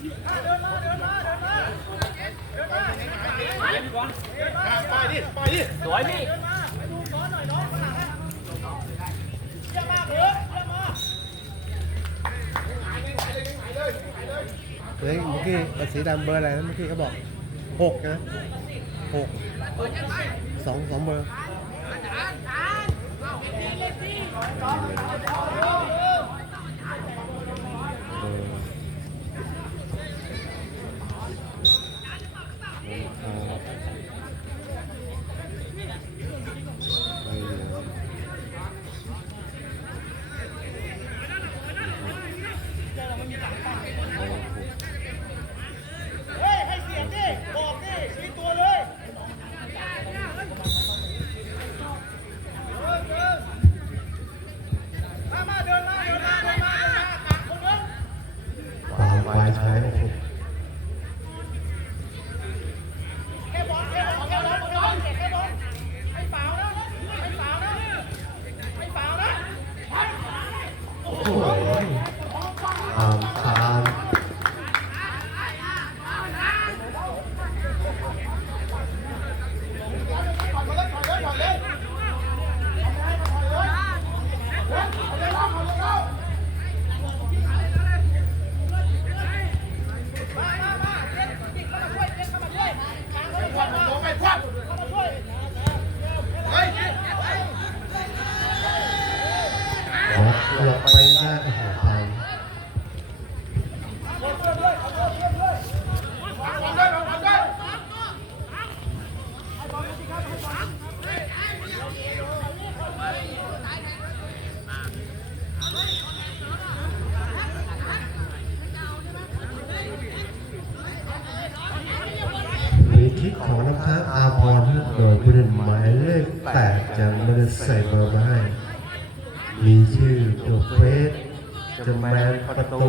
สวยพี่เฮ้ยเมื่อกี้สีดำเบอร์อะไรนะเมื่อกี้เขาบอกหกนะหกสองสองเบอร์ ดยผู้เล่นหมายเลขแปดจากมริใส่เบราได้มีชื่อตัวเฟสจะแมนประตู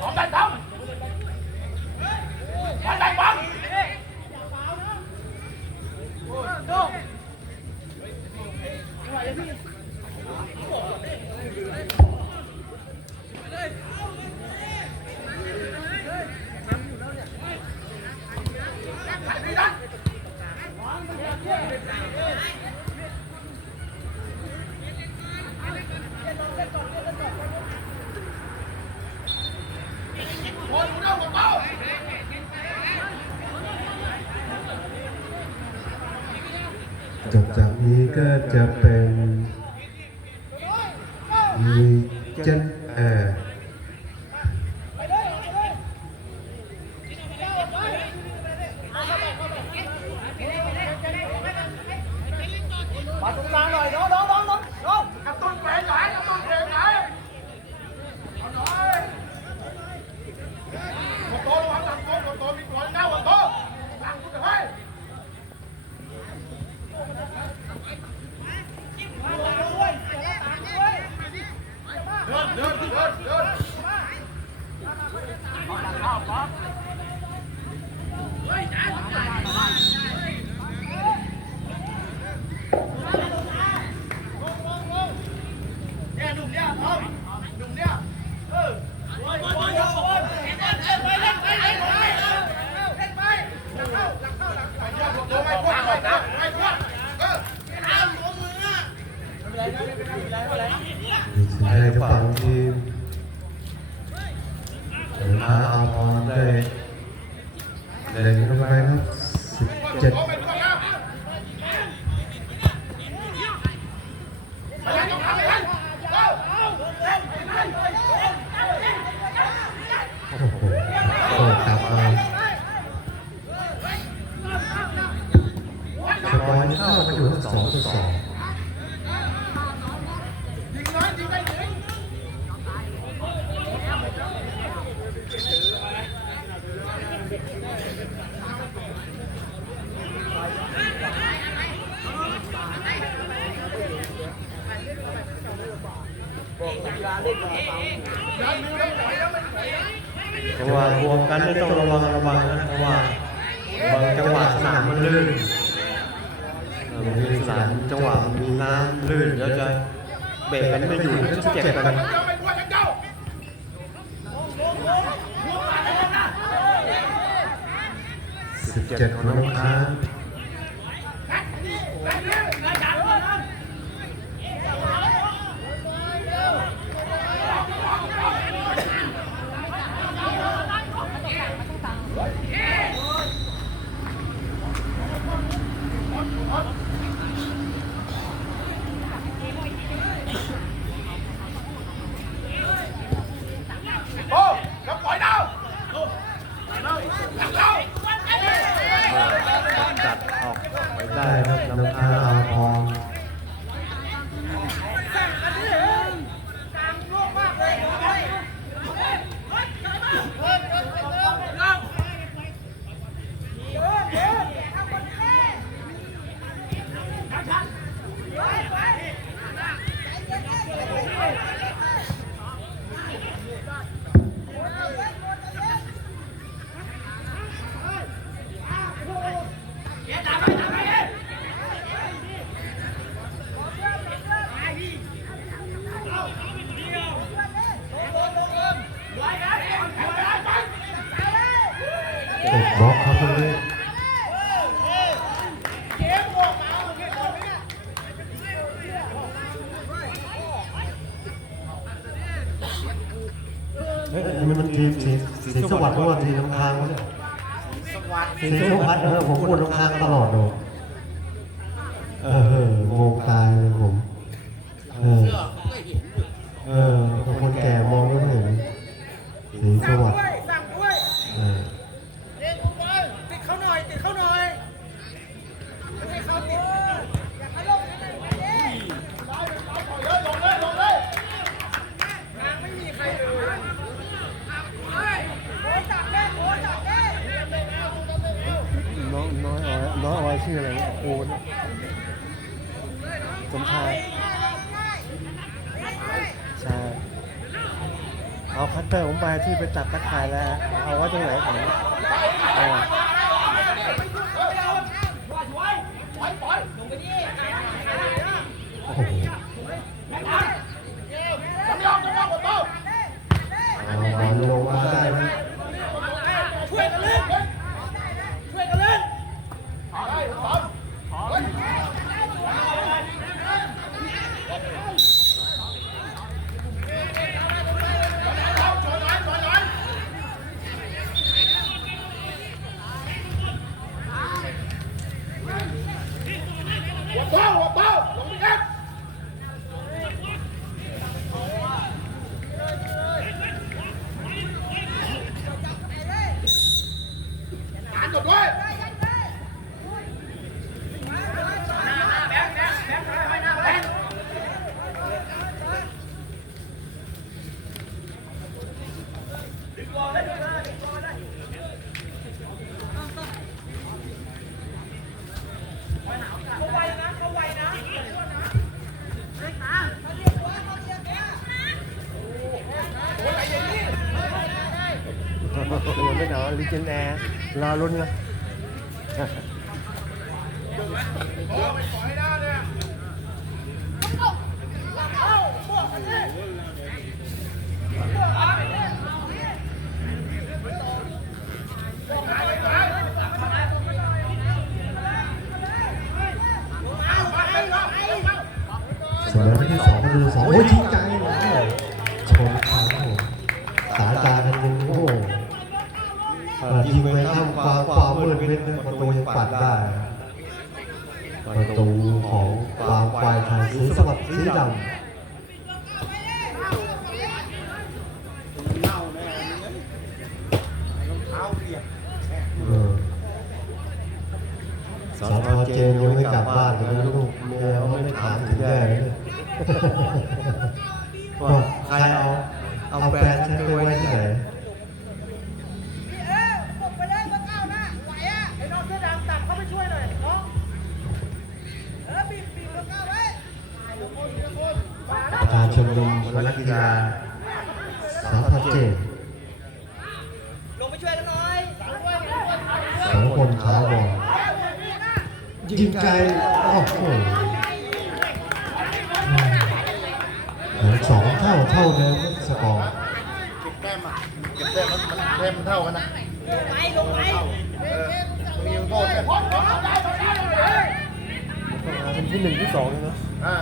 Mau. จบจากนี้ก็จะเป็นมิจัน วังระวังนะระวังระงจังหวะสนามมันลื่นมันมีสนามจังหวะมีน้ำลื่นแล้วจะเบรกกันไม่อยู่จะเจ็บกันเจ็ดของน้องค้า สีสุพรรเออผมพูดตรงข้างตลอดเลย ร์ผมไปที่ไปตัดตะข่ายแล้วเอาไว้ตรงไหนของ bao bao đóng bị ép Hãy subscribe cho kênh Ghiền Mì Gõ Để không bỏ lỡ những video hấp dẫn ลิเจนแอร์รอรุ่นนะเส เอ่อยิงไปท่ามความมืดมิดนประตูยังปัดได้ ประตูของฟามควายไทยสีสวัสดิ์สีดำสาวพอเจนยังไม่กลับบ้านเลยลูกเมียไม่ถามถึงแย่เลยาเท่าเดิมสกอร์แต้มอะเก็บแต้มมันมันแต้มมันเท่ากันนะไปลงไปเออมีโทษกันเป็นที่หนึ่งที่สองเลยนะอ่า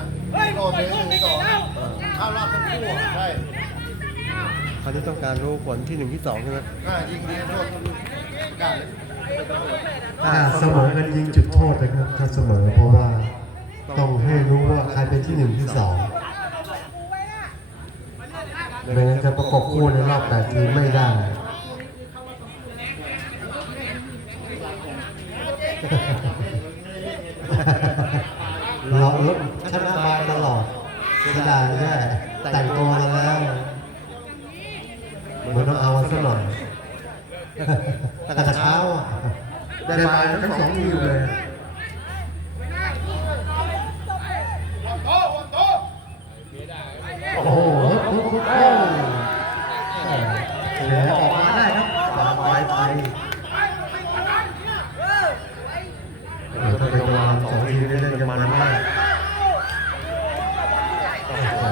โทษเป็นหนึ่งสองเข้ารอบทั้งคู่อะใช่คราวนี้ต้องการรู้ผลที่หนึ่งที่สองใช่ไหมอ่ายิงดีโทษกันถ้าเสมอกันยิงจุดโทษนะครับถ้าเสมอเพราะว่าต้องให้รู้ว่าใครเป็นที่หนึ่งที่สอง ไม่งั้นจะประกบคู่ในรอบแปดทีมไม่ได้เราลดชนะมาตลอดเสียดายแค่แต่งตัวแล้วมันต้องเอาซะหน่อยแต่เช้าอะได้มาทั้งสองทีมเลย โตโต โอ้โหโอ้โหโอ้โหแหมออกมาได้ครับฝาไม้ไทยเออถ้าเป็นวางสองทีมนี่เล่นกันมันมากโอ้โห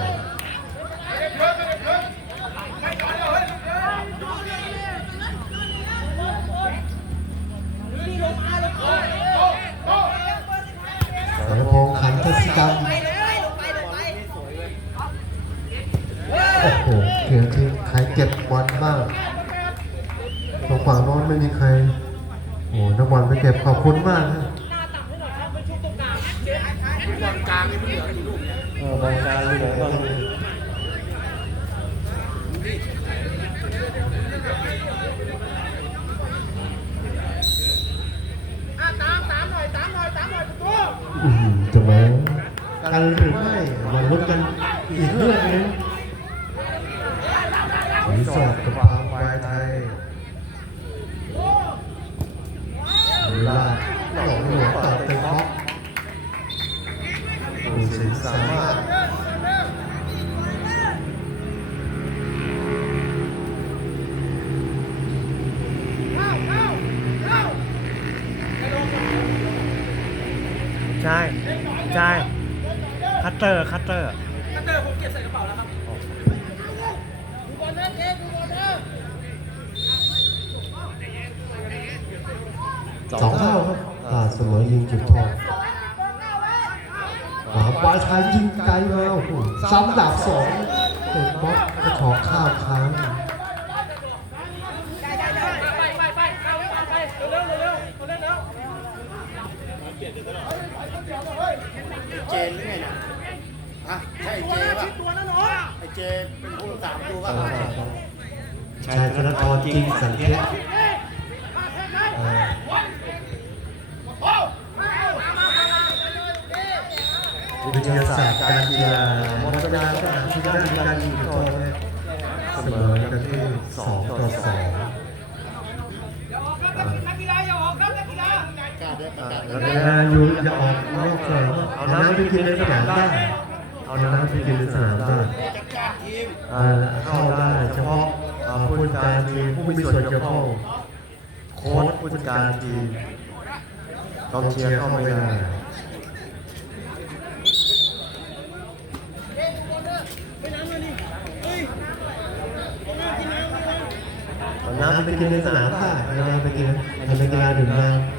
สรพงษ์ขันทศกรรมโอ้ โหเขียนทีใครเก็บบอลบ้างตรงฝั่งโน้นไม่มีใคร โอ้โหนักบอลไปเก็บขอบคุณมากนะเออบอลกลางอยู่ไหนบ้างอะตามตามหน่อยตามหน่อยตามหน่อยประตูอื้อหือจะแม้กันหรือไม่มาลุ้นกันอีกเรื่องหนึง ก็บใส่กระเป๋าแล้วครับดูบอลนะเจ๊ดูบอลนะสองเท่าครับอ่าเสมอยิงจุดโทษขวาปลายชายยิงไกลมาโอ้โหซ้ำดาบสองเตะบล็อกกระชอกข้าวค้างไปไปไปเข้าไปไปเร็วเร็วเร็วเร็วเร็วเจนหรือไงเนี่ยฮะใช่เจป่ะตัวนะหนูไอ เป็นผู้รักษาประตูป่ะชายธนทรจริงสันเทศเอ่อวิทยาศาสตร์การกีฬามรดาสนามกีฬามีการยิงจุดโทษเสมอกันที่สองต่อสองนักกีฬาอย่าออกครับนักกีฬาแล้วก็อยู่อย่าออกนอกสนามเอาน้ำไปกินในสนามได้เอาน้ำไปกินในสนามได้ อ่าเข้าได้เฉพาะอ่าผู้จัดการทีมผู้มีส่วนเกี่ยวข้องโค้ชผู้จัดการทีมกองเชียร์เข้าไม่ได้น้ำไปกินในสนามมค่ะค่ะเอาน้ำไปกินทำเป็นกีฬาดื่มน้ก